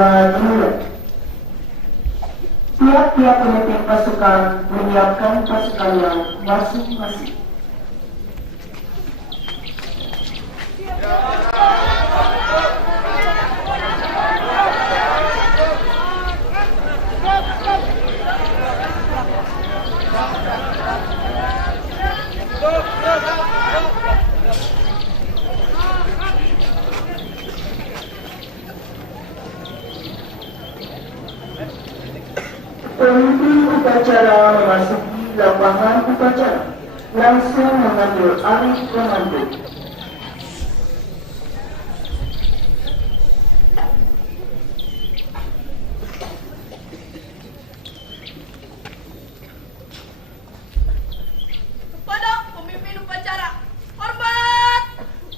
segera dimulai. Tiap-tiap pemimpin pasukan menyiapkan pasukannya masing-masing. Pemimpin upacara memasuki lapangan upacara, langsung mengambil alih komando. Kepada pemimpin upacara, hormat,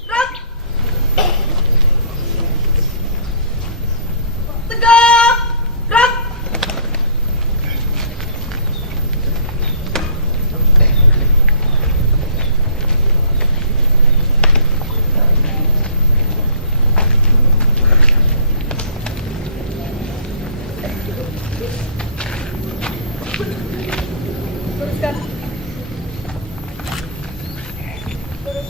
gerak, tegak, gerak. Teruskan. Terus.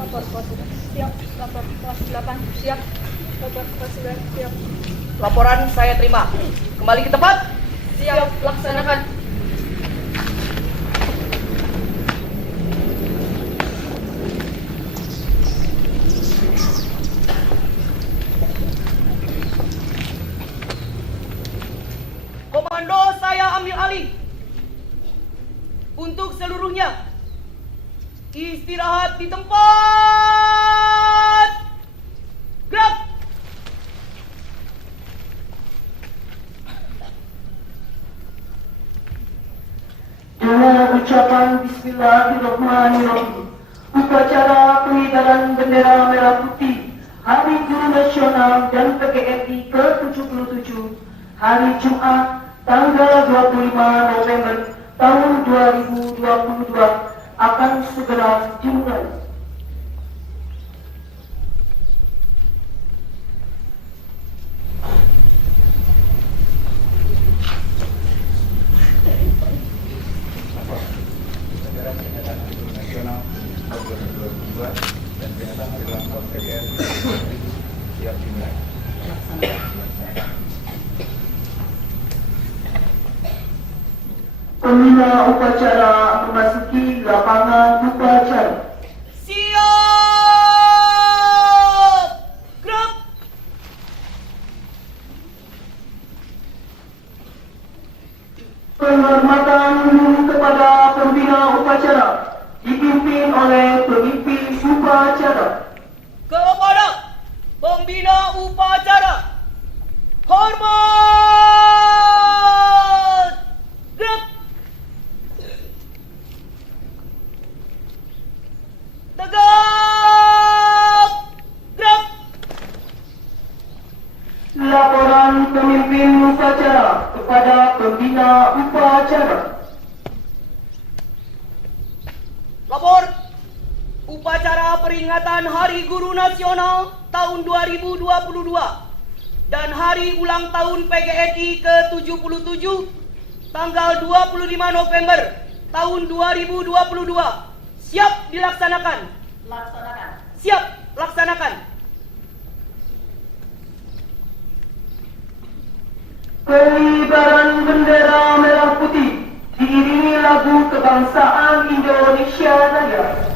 Lapor kelas 9. Siap. Lapor kelas 8. Siap. Lapor kelas 9. Siap. Laporan saya terima. Kembali ke tempat. Siap. Laksanakan. Komando saya ambil alih. Untuk seluruhnya, istirahat di tempat. Gerak. Dengan ucapan Bismillahirrahmanirrahim, upacara pengibaran bendera merah putih Hari Guru Nasional dan PGRI ke-77 hari Jumat tanggal 25 November tahun 2022 akan segera dimulai. Nasional tahun 2022 dan peringatan hari ulang tahun PGRI siap dimulai. Pembina upacara memasuki lapangan upacara. Siap. Gerak. Penghormatan kepada pembina upacara dipimpin oleh pemimpin upacara. Kepada pembina upacara, hormat. Gerak. Tegak. Gerak. Laporan pemimpin upacara kepada pembina upacara. Lapor. Upacara peringatan Hari Guru Nasional tahun 2022 dan Hari Ulang Tahun PGRI ke-77 tanggal 25 November tahun 2022 siap dilaksanakan. Laksanakan. Siap laksanakan. Pengibaran bendera merah putih diiringi lagu kebangsaan Indonesia Raya.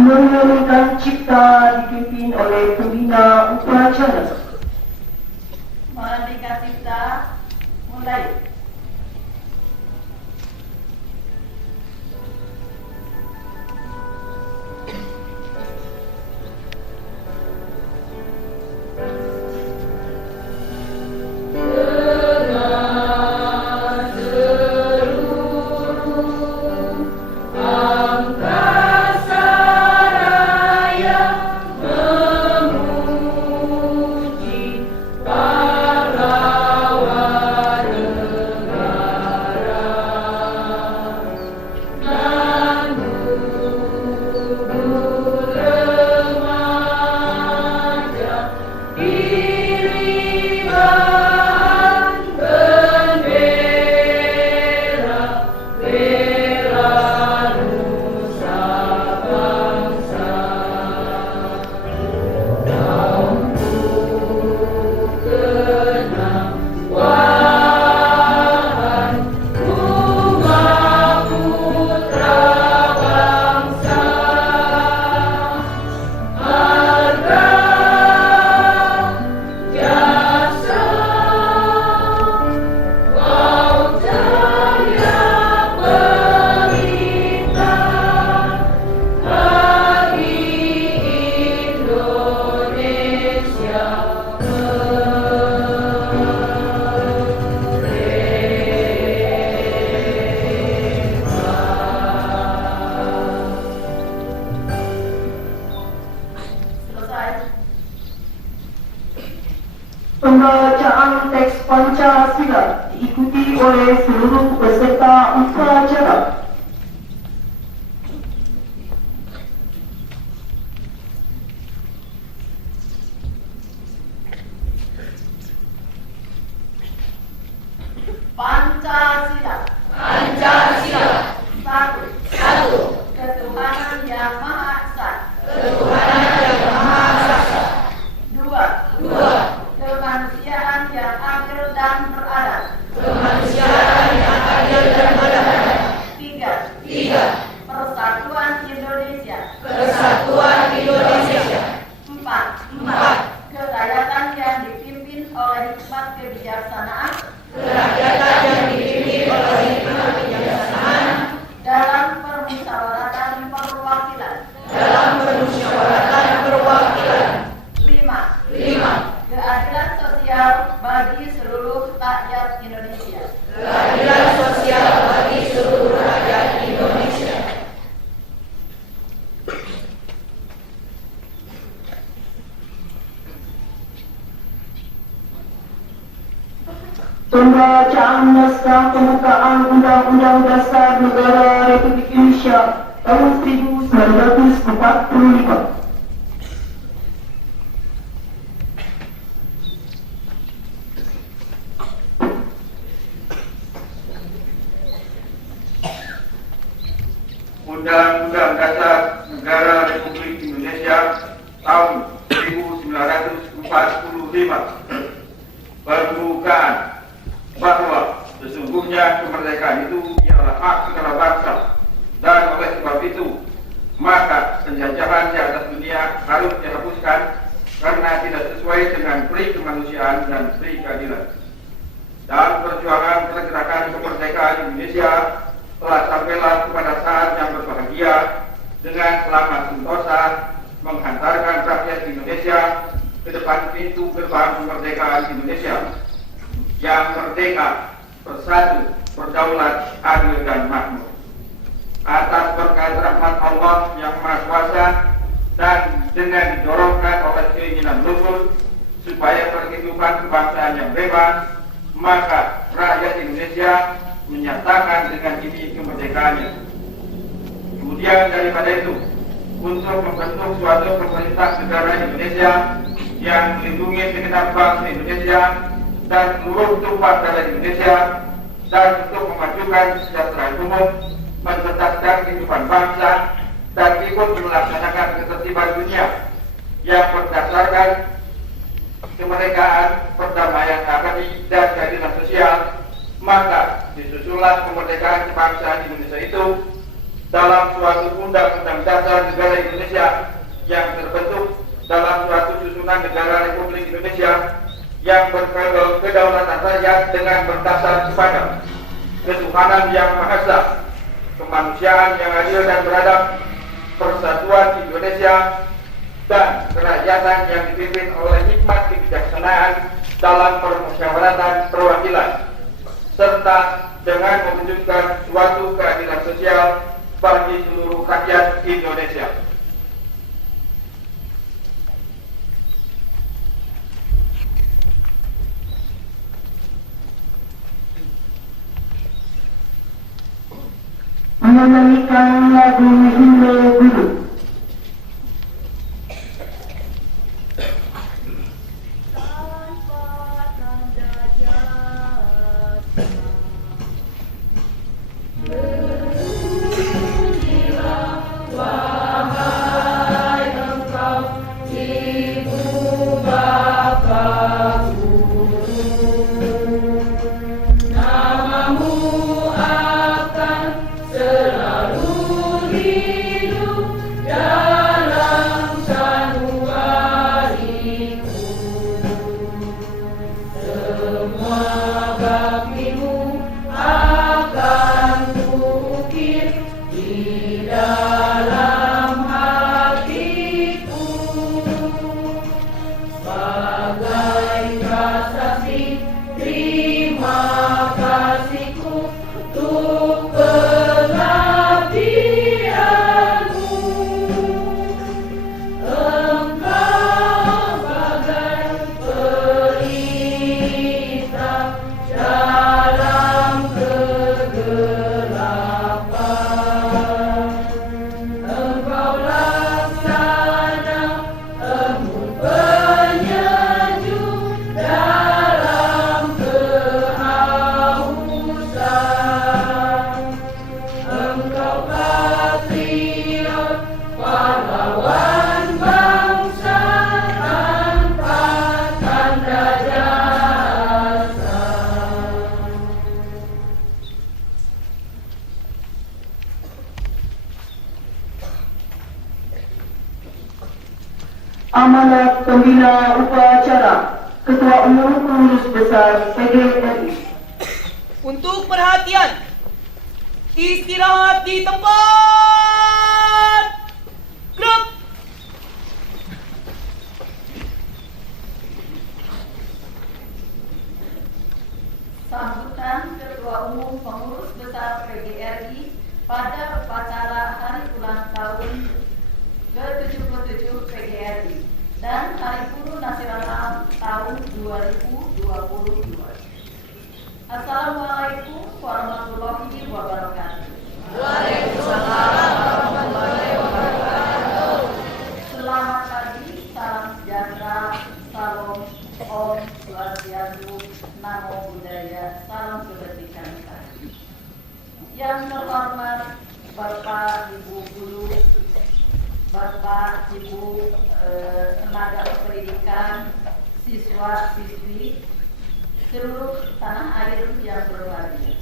menyanyikan cipta dipimpin oleh pembina upacara. Menyanyikan cipta mulai. Pembacaan teks Pancasila diikuti oleh seluruh peserta upacara. Pancasila. Pancasila. Satu. Satu. Ketuhanan yang Maha Esa. Ketuhanan yang Maha Esa. Dua. Dua. Kemanusiaan yang adil dan beradab. Kemanusiaan yang adil dan beradab. Tiga. Tiga. Persatuan Indonesia. Persatuan Indonesia. Empat. Empat. Kerakyatan yang dipimpin oleh hikmat kebijaksanaan. Kerakyatan yang dipimpin oleh hikmat kebijaksanaan dalam permusyawaratan perwakilan. Dalam permusyawaratan perwakilan. Lima. Lima. Keadilan sosial bagi seluruh rakyat Indonesia. Keadilan sosial bagi seluruh rakyat Indonesia. Pembacaan naskah pembukaan Undang-Undang Dasar Negara Republik Indonesia tahun 1945. Undang-Undang Dasar Negara Republik Indonesia tahun 1945. Pembukaan bahwa sesungguhnya kemerdekaan itu ialah hak segala bangsa, dan oleh sebab itu maka penjajahan di atas dunia harus dihapuskan karena tidak sesuai dengan pri kemanusiaan dan pri keadilan. Dan perjuangan pergerakan kemerdekaan Indonesia telah sampailah kepada saat yang berbahagia dengan selamat sentosa menghantarkan rakyat Indonesia ke depan pintu gerbang kemerdekaan Indonesia yang merdeka, bersatu, berdaulat, adil dan makmur. Atas berkat rahmat Allah yang Maha Kuasa dan dengan didorongkan oleh keinginan luhur supaya perhidupan kebangsaan yang bebas, maka rakyat Indonesia menyatakan dengan ini kemerdekaannya. Kemudian daripada itu, untuk membentuk suatu pemerintah negara Indonesia yang melindungi segenap bangsa Indonesia dan seluruh tumpah darah Indonesia, dan untuk memajukan kesejahteraan umum, mencetakkan kehidupan bangsa, dan ikut melaksanakan ketertiban dunia yang berdasarkan kemerdekaan, perdamaian abadi, dan keadilan sosial, maka disusullah kemerdekaan kebangsaan Indonesia itu dalam suatu undang-undang dasar negara Indonesia yang terbentuk dalam suatu susunan negara Republik Indonesia yang berkedaulatan rakyat dengan berdasar kepada ketuhanan yang Maha Esa, kemanusiaan yang adil dan beradab, persatuan Indonesia, dan kerakyatan yang dipimpin oleh hikmat kebijaksanaan dalam permusyawaratan perwakilan, serta dengan mewujudkan suatu keadilan sosial bagi seluruh rakyat Indonesia. Menyanyikan lagu Himne Guru. Amanat Pembina Upacara Ketua Umum Pengurus Besar PGRI. Untuk perhatian, istirahat di tempat. Gerak. Sambutan Ketua Umum Pengurus Besar PGRI pada upacara Hari Ulang Tahun ke-77 PGRI dan Hari Guru Nasional tahun 2022. Assalamualaikum warahmatullahi wabarakatuh. Waalaikumsalam warahmatullahi wabarakatuh. Selamat pagi, salam sejahtera, salam Om Swastiastu, Namo Buddhaya, salam kebajikan. Yang terhormat Bapak Ibu Guru, Bapak Ibu tenaga pendidikan, siswa-siswi, seluruh tanah air yang berbahagia.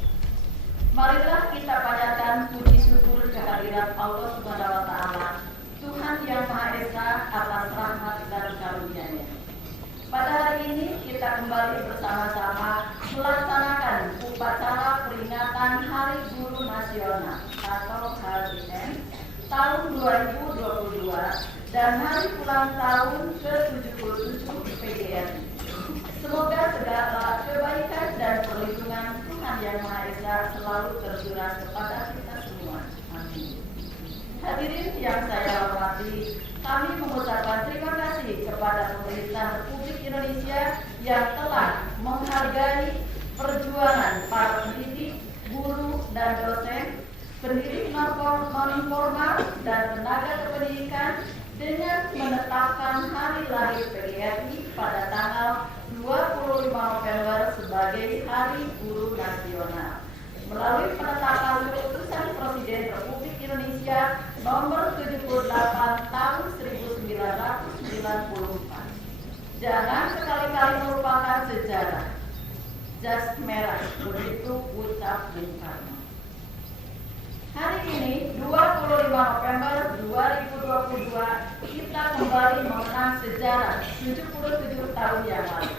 Marilah kita panjatkan puji syukur kehadirat Allah Subhanahu wa Ta'ala, Tuhan yang Maha Esa atas rahmat dan karunia-Nya. Pada hari ini kita kembali bersama-sama melaksanakan upacara peringatan Hari Guru Nasional atau HGN tahun 2022 dan Hari Ulang Tahun ke-77 PGRI. Semoga segala kebaikan dan perlindungan Tuhan Yang Maha Esa selalu tercurah kepada kita semua. Amin. Hadirin yang saya hormati, kami mengucapkan terima kasih kepada pemerintah Republik Indonesia yang telah menghargai perjuangan para pendidik, guru, dan dosen, pendidik non-formal, dan tenaga kependidikan dengan menetapkan hari lahir PGRI pada tanggal 25 November sebagai Hari Guru Nasional melalui penetapan keputusan Presiden Republik Indonesia nomor 78 tahun 1994. Jangan sekali-kali melupakan sejarah. Jas merah, begitu ucap Bung Karno. Hari ini 2 November 2022 kita kembali mengenang sejarah 77 tahun yang lalu.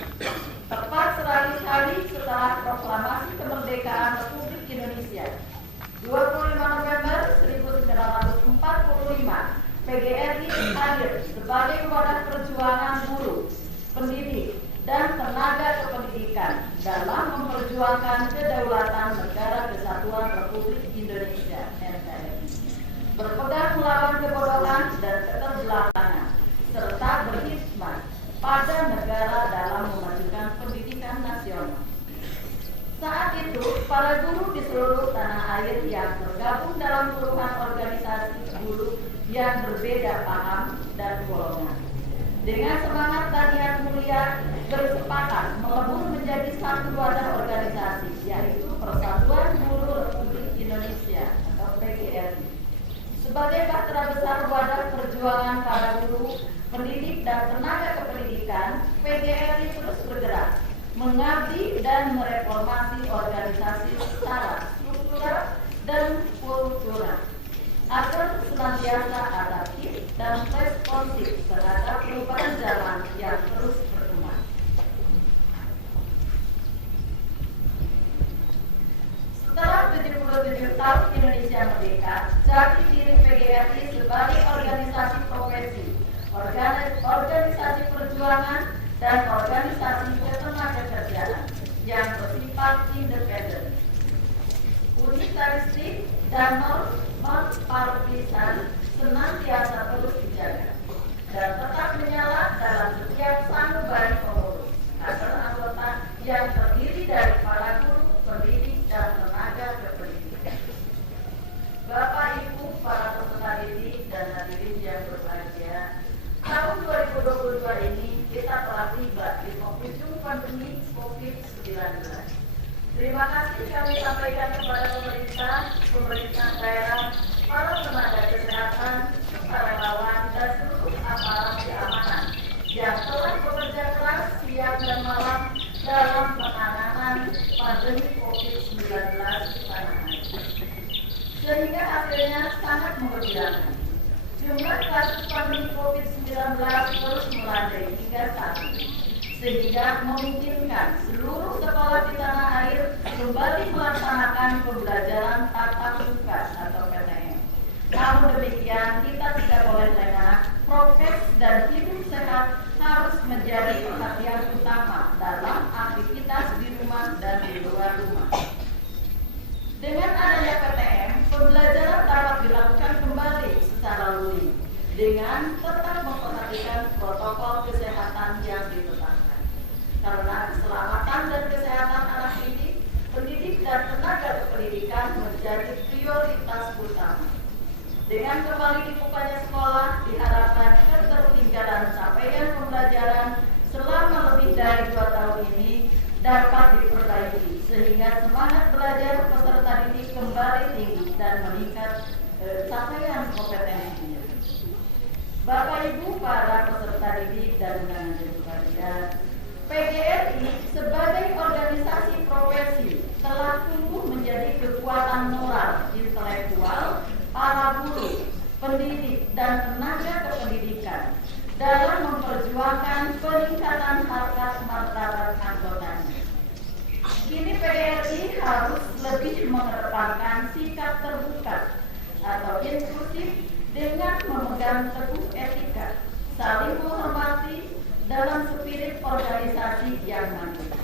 Tepat 100 hari setelah proklamasi kemerdekaan Republik Indonesia, 25 November 1945, PGRI hadir sebagai wadah perjuangan buruh, pendidik, dan tenaga kependidikan dalam memperjuangkan kedaulatan Negara Kesatuan Republik Indonesia (NKRI), berpegang melawan kebodohan dan keterbelakangan, serta berkhidmat pada negara dalam memajukan pendidikan nasional. Saat itu, para guru di seluruh tanah air yang tergabung dalam puluhan organisasi buruh yang berbeda paham dan golongan, dengan semangat dan niat mulia bersepakat melebur menjadi satu wadah organisasi, yaitu Persatuan Buruh Republik Indonesia atau PGRI. Sebagai bahtera besar wadah perjuangan para guru, pendidik, dan tenaga kependidikan, PGRI terus bergerak, mengabdi dan mereformasi organisasi secara struktural dan kultural, agar senantiasa adaptif dan responsif terhadap perubahan zaman yang terus berkembang. Setelah 77 tahun Indonesia merdeka, jati diri PGRI sebagai organisasi profesi, organisasi perjuangan, dan organisasi ketenagakerjaan yang bersifat independen, unitaristik, dan non-partisan senantiasa terus dijaga dan tetap menyala dalam setiap sanubari pengurus agar anggota yang terdiri dari para guru, pendidik, dan tenaga kependidikan. Bapak, Ibu, para peserta didik, dan hadirin yang berbahagia, tahun 2022 ini kita telah tiba di penghujung pandemi COVID-19. Terima kasih kami sampaikan kepada pemerintah daerah, para tenaga kesehatan, sukarelawan, dan seluruh aparat keamanan yang telah bekerja keras siang dan malam dalam penanganan pandemi COVID-19 di tanah air. Sehingga hasilnya sangat mengembirakan. Jumlah kasus pandemi COVID-19 terus melandai hingga saat ini, sehingga memungkinkan seluruh sekolah di tanah air kembali melaksanakan pembelajaran tatap muka atau PTM. Namun demikian, kita tidak boleh lengah. Prokes dan hidup sehat harus menjadi perhatian utama dalam aktivitas di rumah dan di luar rumah. Dengan adanya PTM, pembelajaran dapat dilakukan kembali secara luring dengan tetap memperhatikan protokol kesehatan yang ditetapkan. Karena keselamatan dan kesehatan anak didik, pendidik, dan tenaga kependidikan menjadi prioritas utama. Dengan kembali dibukanya sekolah, diharapkan ketertinggalan capaian pembelajaran selama lebih dari 2 tahun ini dapat diperbaiki, sehingga semangat belajar peserta didik kembali tinggi dan meningkat capaian kompetensinya. Bapak, Ibu, para peserta didik dan undangan yang berbahagia, PGRI sebagai organisasi profesi telah tumbuh menjadi kekuatan moral, intelektual, para guru, pendidik, dan tenaga kependidikan dalam memperjuangkan peningkatan harkat martabat anggotanya. Kini PGRI harus lebih mengedepankan sikap terbuka atau inklusif dengan memegang teguh etika, saling menghormati dalam spirit organisasi yang mandiri,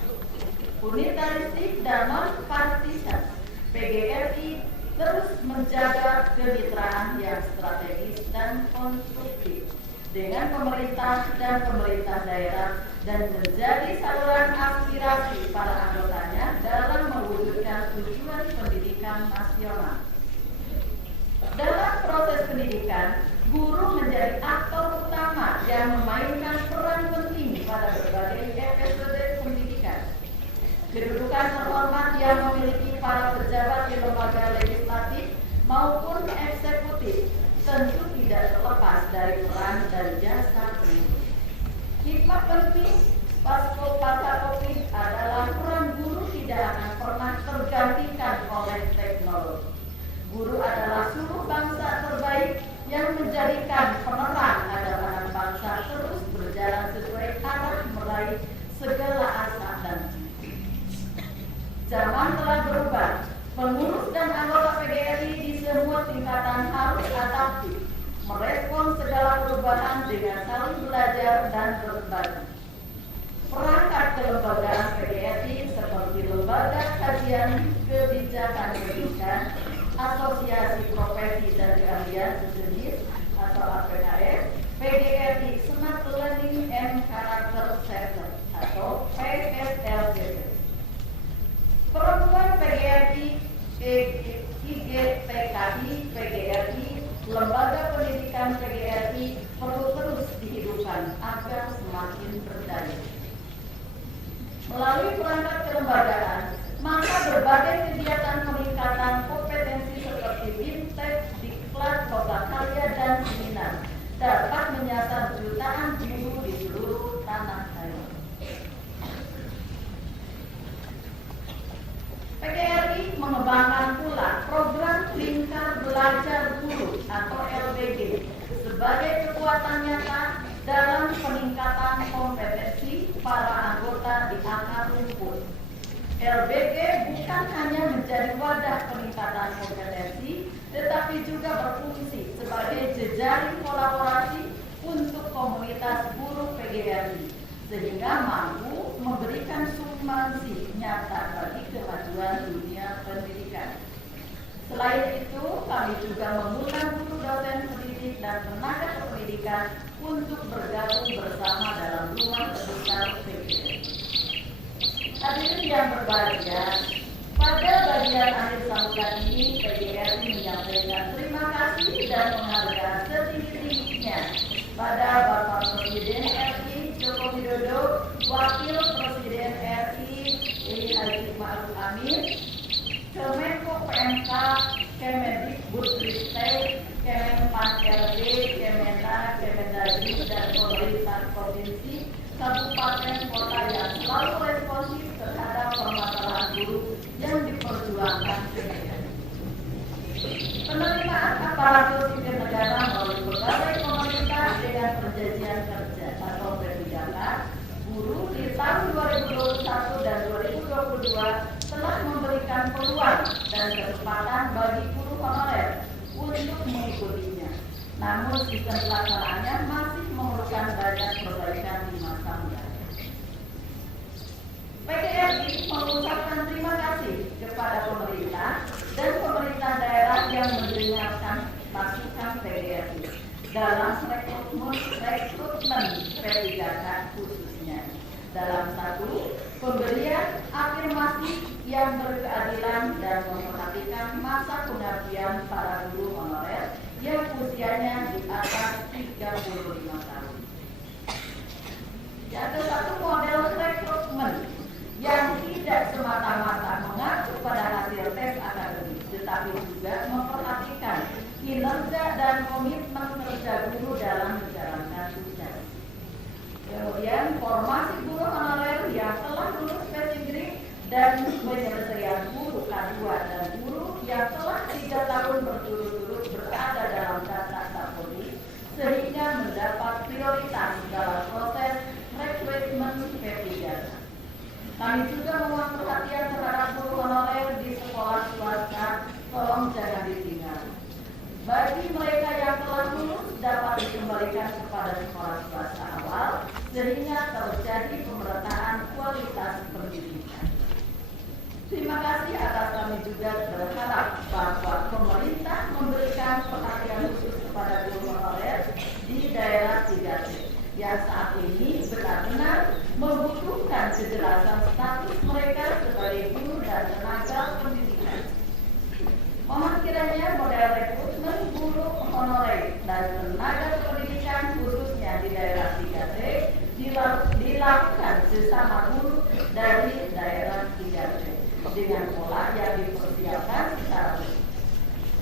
unitaristik, dan non-partisan. PGRI terus menjaga kemitraan yang strategis dan konstruktif dengan pemerintah dan pemerintah daerah dan menjadi saluran aspirasi para anggotanya dalam mewujudkan tujuan pendidikan nasional. Dalam proses pendidikan, guru menjadi aktor utama yang memainkan peran penting pada berbagai episode pendidikan. Kedudukan terhormat yang memiliki para pejabat di lembaga legislatif maupun eksekutif tentu tidak terlepas dari peran dan jasa pendidik. Hikmah penting pasca COVID adalah peran guru tidak akan pernah tergantikan oleh teknologi. Guru adalah sumber bangsa terbaik menjadikan penerang anak bangsa terus berjalan sesuai arah meraih segala asa dan cita. Zaman telah berubah. Pengurus dan anggota PGRI di semua tingkatan harus adaptif, merespon segala perubahan dengan saling belajar dan berbagi. Perangkat kelembagaan PGRI seperti Lembaga Kajian Kebijakan Pendidikan, Asosiasi Profesi dan Keahlian Sejenis atau APKS, PGRI Smart Learning and Character Center atau PSLCC. Perempuan PGRI, IGPKI, PGRI, Lembaga Pendidikan PGRI perlu terus dihidupkan agar semakin berdaya. Melalui perangkat kelembagaan, maka berbagai kegiatan peningkatan kompetensi seperti BIMTEK, Diklat, Kota Karya, dan seminar dapat menyasar jutaan guru di seluruh tanah air. PGRI mengembangkan pula program Lingkar Belajar Guru atau LBG sebagai kekuatan nyata dalam peningkatan kompetensi para anggota di akar rumput. LBG bukan hanya menjadi wadah peningkatan kompetensi, tetapi juga berfungsi sebagai jejaring kolaborasi untuk komunitas guru PGRI, sehingga mampu memberikan sumbangsi nyata bagi kemajuan dunia pendidikan. Selain itu, kami juga mengundang guru dosen pendidik dan tenaga pendidikan untuk bergabung bersama dalam rumah terbesar PGRI. Hadirin yang berbahagia, pada bagian akhir sambutan ini PGRI menyampaikan terima kasih dan penghargaan setinggi-tingginya pada Bapak Presiden RI Joko Widodo, Wakil Presiden RI Haji Ma'ruf Amin, Kemenko PMK, Kemendikbudristek, Kemenpan RB, Kemenag, Kemendagri, dan pemerintah provinsi, kabupaten, kota yang selalu responsif terhadap permasalahan guru yang diperjuangkan PGRI. Penerimaan aparatur sipil negara melalui berbagai pemerintah dengan perjanjian kerja atau P3K, guru di tahun 2021 dan 2022 telah memberikan peluang dan kesempatan bagi guru honorer untuk mengikutinya. Namun sistem pelaksanaannya masih memerlukan banyak perbaikan di masa mendatang. PGRI mengucapkan terima kasih kepada pemerintah dan pemerintah daerah yang mendengarkan masukan PGRI dalam rekrutmen P3K khususnya. Dalam satu, pemberian afirmasi yang berkeadilan dan memperhatikan masa pengabdian para guru honorer yang usianya di atas 35 tahun. Ada satu model rekrutmen yang tidak semata-mata mengacu pada hasil tes akademik, tetapi juga memperhatikan kinerja dan komitmen kerja guru dalam menjalankan tugas. Kemudian formasi guru honorer yang telah lulus P3 dan penyelesaian guru K2 dan guru yang telah 3 tahun berturut-turut berada dalam data Kapolri sehingga mendapat prioritas dalam proses rekrutmen P3. Kami juga memohon perhatian terhadap guru honorer di sekolah swasta, tolong jangan ditinggal. Bagi mereka yang telah lulus dapat dikembalikan kepada sekolah swasta awal sehingga terjadi pemerataan kualitas pendidikan. Terima kasih atas kami juga berharap bahwa pemerintah memberikan perhatian khusus kepada guru honorer di daerah 3T yang saat ini benar-benar membutuhkan kejelasan status mereka sebagai guru dan tenaga pendidikan. Mohon kiranya model rekrutmen guru honorer dan tenaga pendidikan khususnya di daerah 3T dilakukan sesama guru dari daerah 3T dengan pola yang dipersiapkan secara resmi.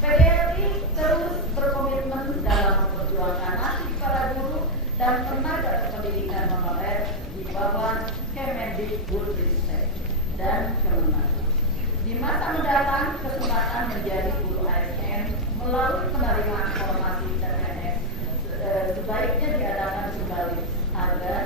PGRI terus berkomitmen dalam memperjuangkan nasib para guru dan tenaga pendidikan honorer di bawah Kemendikbudristek dan Kemenag. Di masa mendatang, kesempatan menjadi guru ASN melalui penerimaan formasi CPNS sebaiknya diadakan kembali agar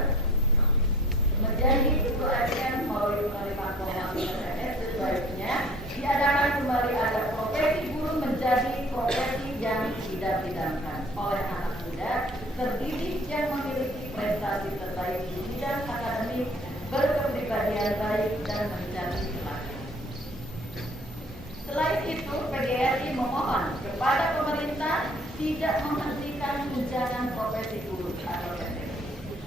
menjadi UMN melalui penerimaan keuangan PNS sebaiknya diadakan kembali agar profesi guru menjadi profesi yang tidak-tidakkan oleh anak muda terdidik yang memiliki prestasi terbaik di bidang akademik, berkepribadian baik dan menjadi teladan. Selain itu, PGRI memohon kepada pemerintah tidak menghentikan tunjangan profesi guru atau PNS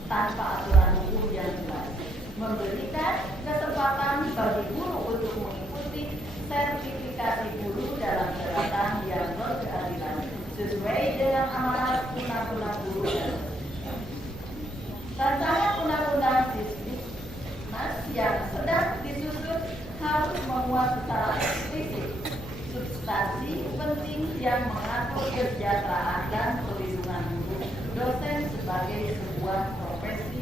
tanpa aturan hukum yang jelas, memberikan kesempatan bagi guru untuk mengikuti sertifikasi guru dalam jabatan yang berkeadilan sesuai dengan amanat undang-undang guru dan rancangan undang-undang Sisdiknas yang sedang disusun harus memuat secara eksplisit substansi penting yang mengatur kesejahteraan dan perlindungan guru dosen sebagai sebuah profesi.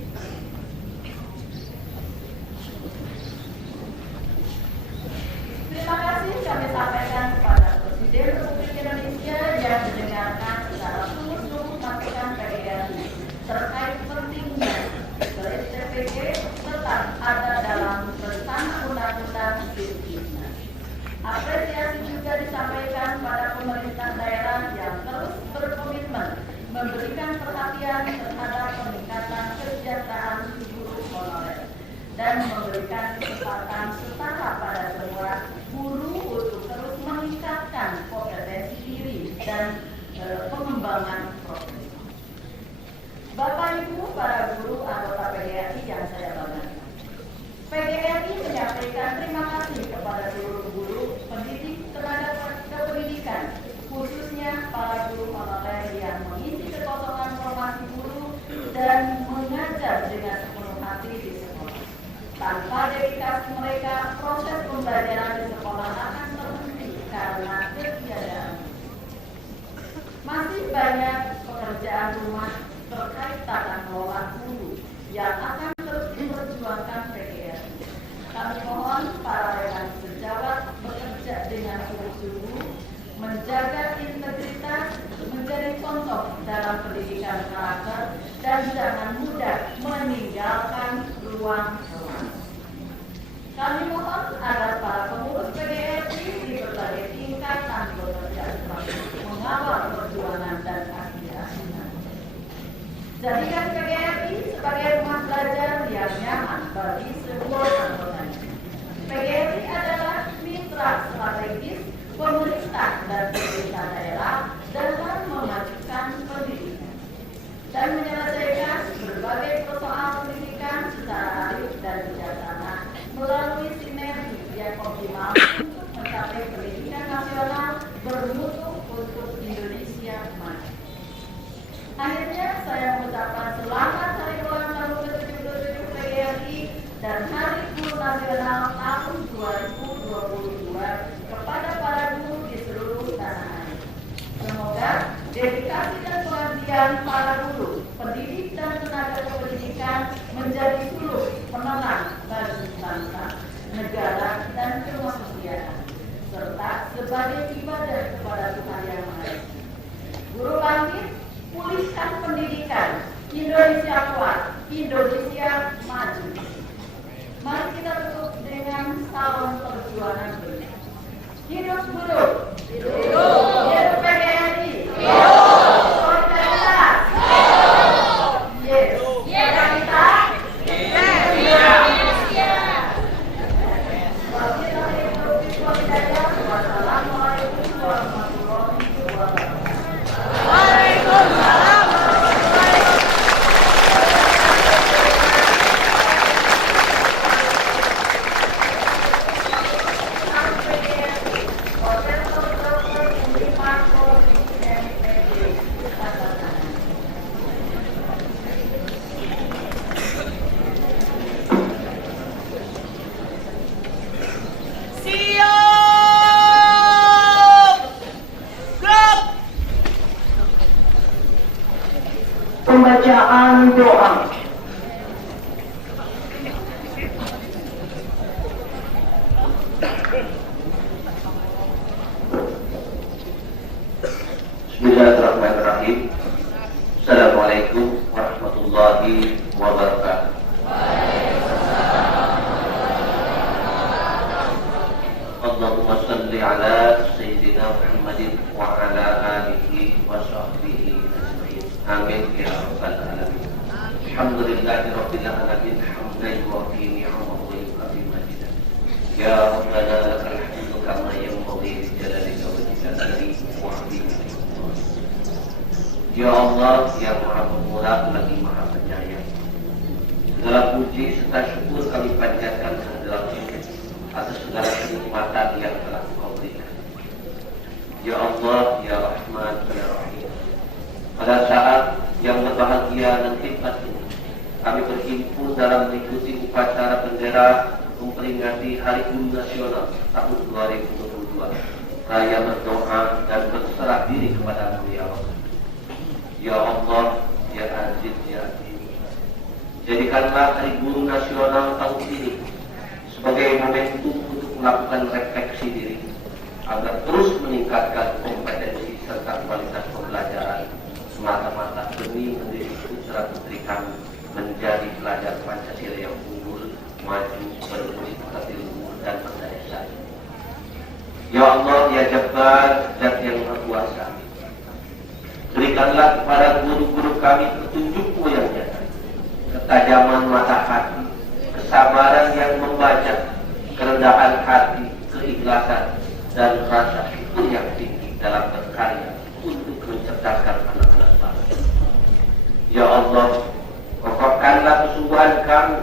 Terima kasih kami sampaikan kepada Presiden Republik Indonesia yang mendengarkan secara sungguh-sungguh masukan PGRI terkait pentingnya TPG tetap ada dalam rencana undang-undang Sisdiknas. Apresiasi juga disampaikan pada pemerintah daerah yang terus berkomitmen memberikan perhatian terhadap peningkatan kesejahteraan guru honorer dan memberikan kesempatan setara pada semua guru untuk terus meningkatkan kompetensi diri dan pengembangan profesi. Bapak Ibu para guru anggota PGRI yang saya banggakan, PGRI menyampaikan terima kasih kepada seluruh guru, pendidik, tenaga kependidikan, khususnya para guru honorer yang mengisi kekosongan formasi guru dan mengajar dengan sepenuh hati di sekolah. Tanpa dedikasi mereka, proses pembelajaran di sekolah akan terhenti karena ketiadaan. Masih banyak pekerjaan rumah terkait tata kelola guru yang akan terus diperjuangkan PGRI. Kami mohon para rekan sejawat bekerja dengan sungguh-sungguh, menjaga integritas, menjadi contoh dalam pendidikan karakter, dan jangan mudah meninggalkan ruang kelas. Kami mohon agar para pengurus PGRI di berbagai tingkatan bekerja keras mengawal perjuangan dan aspirasi. Jadikan PGRI sebagai rumah belajar yang nyaman bagi semua anggotanya. PGRI adalah mitra strategis pemerintah dan pemerintah daerah dalam memajukan pendidikan dan menyelesaikan berbagai persoalan pendidikan secara arif dan bijaksana melalui sinergi yang optimal untuk mencapai pendidikan nasional bermutu untuk Indonesia maju. Akhirnya saya mengucapkan selamat hari ulang tahun ke-77 PGRI dan Hari Guru Nasional tahun 2022 kepada para guru di seluruh tanah air. Semoga dedikasi dan pengabdian para guru, pendidik dan tenaga kependidikan menjadi suluh penerang bagi bangsa, negara dan kemanusiaan, serta sebagai ibadah kepada Tuhan Yang Maha Esa. Guru langit, pulihkan pendidikan, Indonesia kuat, Indonesia maju. Mari kita tutup dengan salam perjuangan bersama. Hidup guru, hidup PGRI, solidaritas, yes, kita, Indonesia. Wassalamualaikum warahmatullahi wabarakatuh. Waalaikumsalam. Pembacaan doa. Bismillahirrahmanirrahim. Assalamualaikum Amin ya rabbal alamin. Alhamdulillahi rabbil alamin hamdan yuwafi ni'amahu wa yukafi majidah. Ya Rabbana lakal hamdu kama yanbaghi li jalalika wa jalali wajhika. Ya Allah yang Maha Pemurah lagi Maha Penyayang. Segala puji serta syukur kami panjatkan kehadiratmu atas segala kenikmatan yang telah Kau berikan. Ya Allah, Ya Rahman, Ya Rahim. Pada saat yang berbahagia dan khidmat ini, kami berhimpun dalam mengikuti upacara bendera memperingati Hari Guru Nasional tahun 2022. Raya berdoa dan berserah diri kepada-Mu ya Allah. Ya Allah, Ya Aziz, Ya Aziz. Jadikanlah Hari Guru Nasional tahun ini sebagai momentum untuk melakukan refleksi diri agar terus meningkatkan kompetensi serta kualitas pembelajaran semata-mata demi mendidik putra putri kami menjadi pelajar Pancasila yang unggul, maju, berilmu dan berdaya saing. Ya Allah, Ya Jabbar, Zat yang Maha Kuasa, berikanlah kepada guru-guru kami petunjuk-Mu yang nyata, ketajaman mata hati, kesabaran yang membaca, kerendahan hati, keikhlasan, dan rasa syukur yang tinggi dalam berkarya untuk mencerdaskan anak-anak bangsa. Ya Allah, kokohkanlah kesungguhan kami,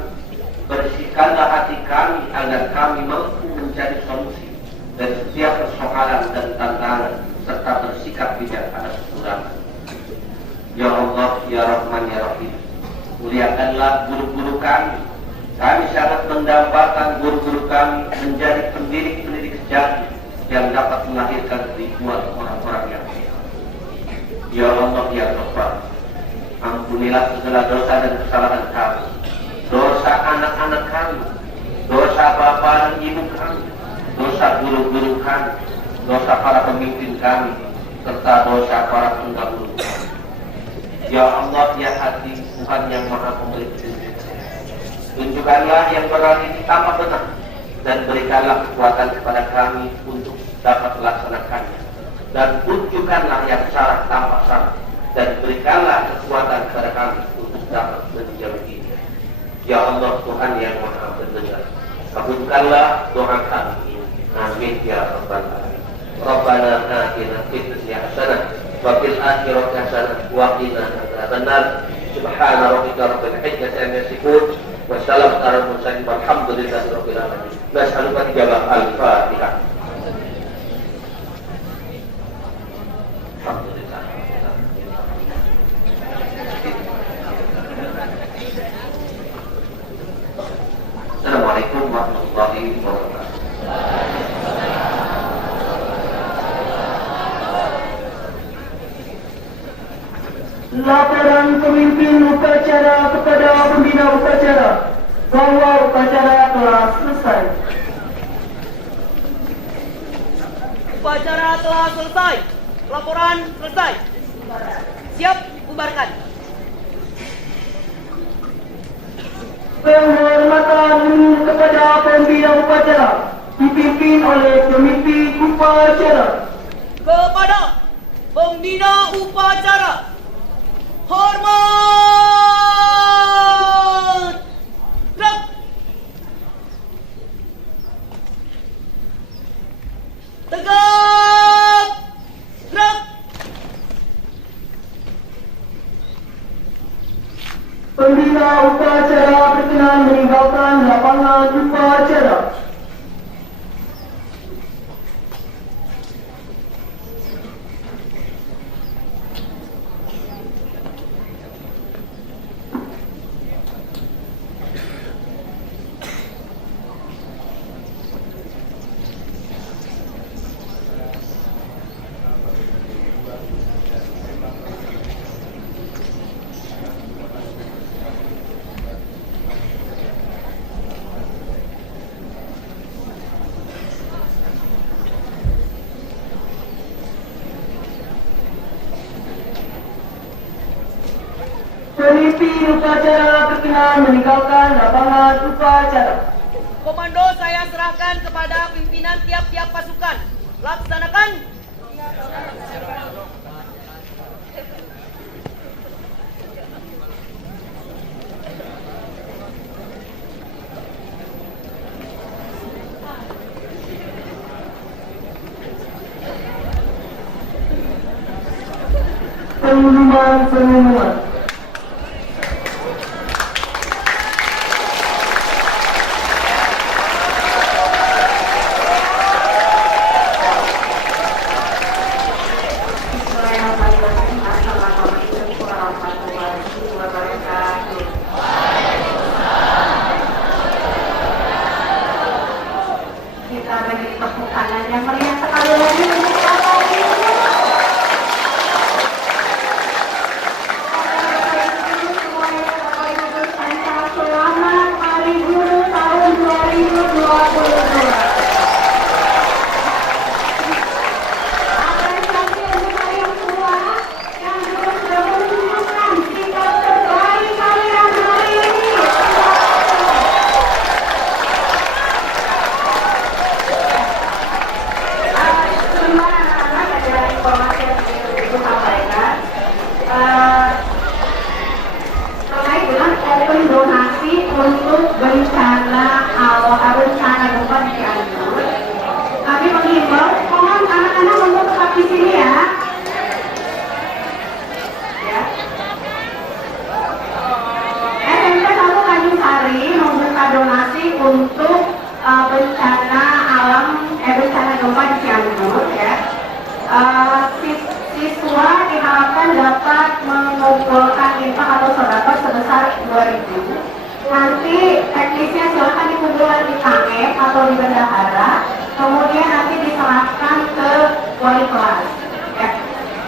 bersihkanlah hati kami agar kami mampu mencari solusi dari setiap persoalan dan tantangan serta bersikap bijak atas kekurangan. Ya Allah, Ya Rahman, Ya Rahim, muliakanlah guru-guru kami. Kami sangat mendambakan guru-guru kami menjadi pendidik-pendidik sejati yang dapat melahirkan ribuan orang-orang yang hebat. Ya Allah, Ya Rabbah, ampunilah segala dosa dan kesalahan kami, dosa anak-anak kami, dosa bapak dan ibu kami, dosa guru-guru kami, dosa para pemimpin kami, serta dosa para pendahulu kami. Ya Allah, Ya Hadi, Tuhan yang Maha Pemberi petunjuk, tunjukkanlah yang berarti tanpa benar dan berikanlah kekuatan kepada kami untuk dapat melaksanakannya, dan tunjukkanlah yang salah tanpa salah dan berikanlah kekuatan kepada kami untuk dapat menjauhinya. Ya Allah, Tuhan yang Maha Pendengar, kabulkanlah doa kami ini. Amin ya rabbal alamin. Rabbana atina fid dunya hasanah wa fil akhirati hasanah wa qina adzabannar. Subhana rabbika rabbil izzati amma yasifun wa salamun alal mursalin walhamdulillahi rabbil alamin. Nas'aluka ijabah al-Fatihah. Alhamdulillah. Assalamualaikum warahmatullahi wabarakatuh. Laporan pemimpin upacara kepada pembina upacara bahwa upacara telah selesai. Upacara telah selesai. Laporan selesai. Siap, bubarkan. Penghormatan kepada pembina upacara dipimpin oleh pemimpin upacara. Kepada pembina upacara, hormat. Gerak. Tegak. Gerak. Pembina upacara berkenan meninggalkan lapangan upacara. Pemimpin upacara berkenan meninggalkan lapangan upacara. Komando saya serahkan kepada pimpinan tiap-tiap pasukan. Laksanakan. pengumuman pengumuman. Kita beri tepuk tangan yang meriah sekali lagi untuk Bapak Ibu. Selamat Hari Guru tahun 2022. Apresiasi untuk kalian semua yang juga sudah menunjukkan sikap terbaik kalian hari ini. Semua anak-anak ada informasi yang ingin Ibu sampaikan terkait dengan open donasi untuk bencana gempa di Cianjur. Kami menghimbau mohon anak-anak untuk tetap di sini ya. SMP 1 Tanjung Sari membuka donasi untuk bencana gempa di Cianjur ya. Siswa diharapkan dapat mengumpulkan infak atau sedekah sebesar 2.000. Nanti teknisnya silakan dikumpulkan di KM atau di bendahara, kemudian nanti diserahkan ke wali kelas ya.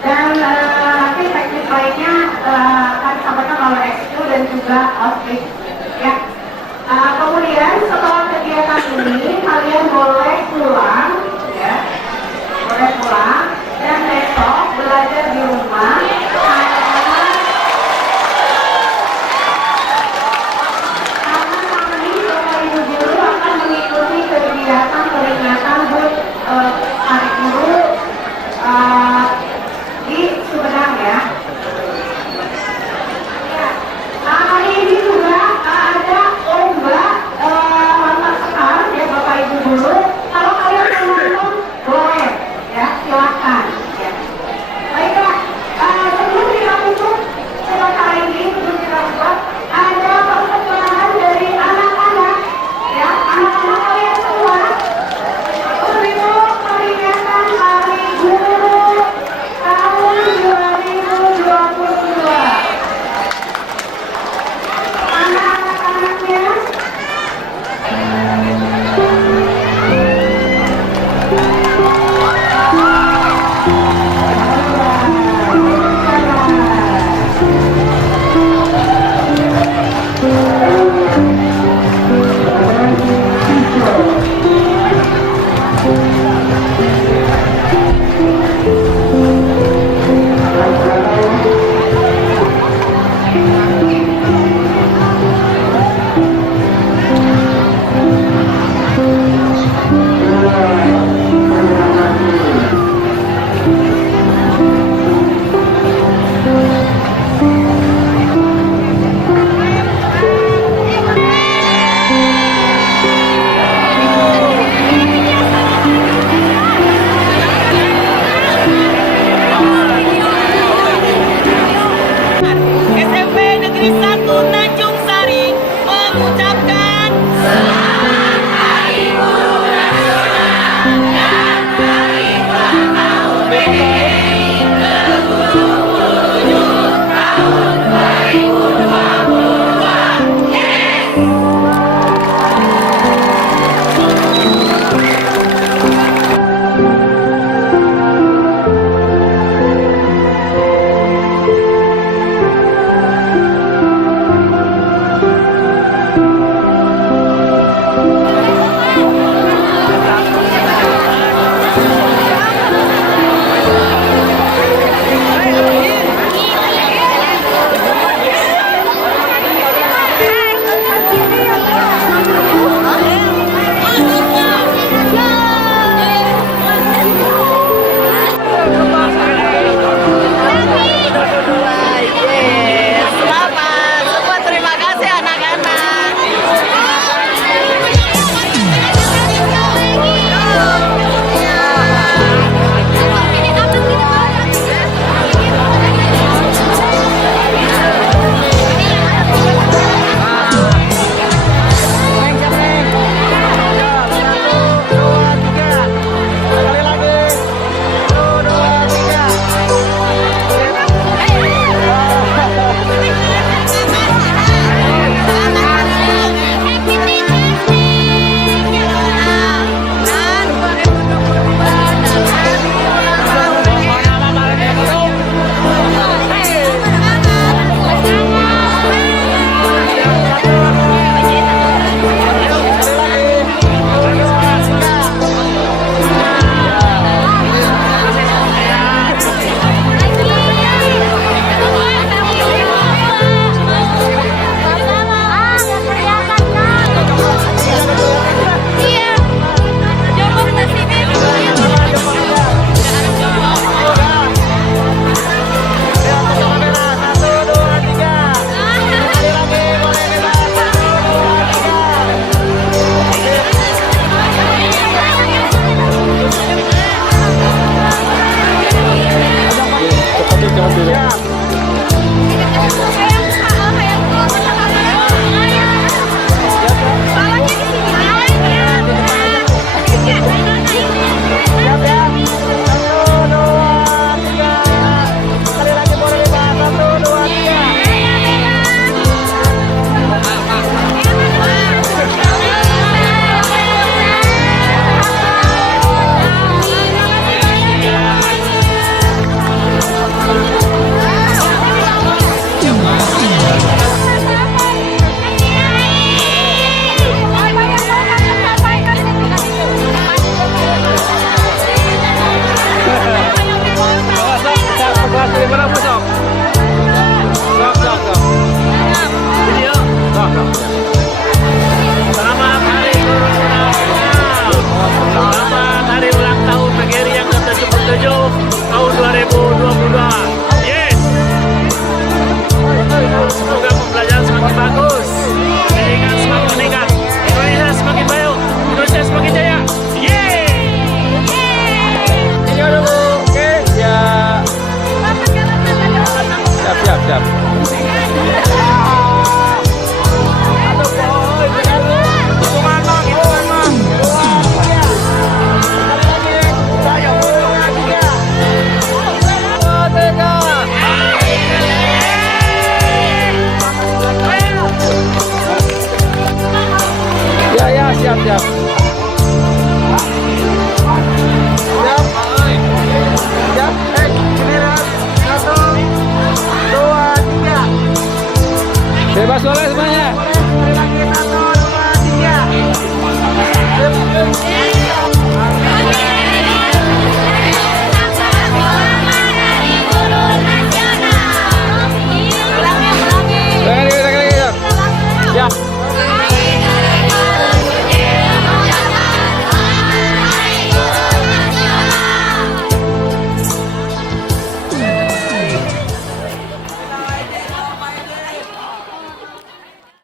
Dan nanti teknis lainnya akan disampaikan oleh Ekskul dan juga OSIS ya. Kemudian setelah kegiatan ini kalian boleh pulang ya, boleh pulang dan besok belajar di rumah karena kami Bapak Ibu guru akan mengikuti kegiatan peringatan HUT Hari Guru di Sumedang ya. Hari ini juga ada lomba lantar sekar ya Bapak Ibu guru. Kalau kalian mau nonton boleh ya, silakan ya. Baiklah, sebelum kita tutup acara ini, sebelum kita buka, ada persembahan dari anak-anak ya, anak-anak kalian semua untuk peringatan Hari Guru tahun 2022. Anak-anaknya SMP Negeri 1 Tanjung Sari mengucapkan Selamat Hari Guru Nasional dan Hari Ulang Tahun PDI ke-77 tahun 2022. Yes! Soleh semuanya.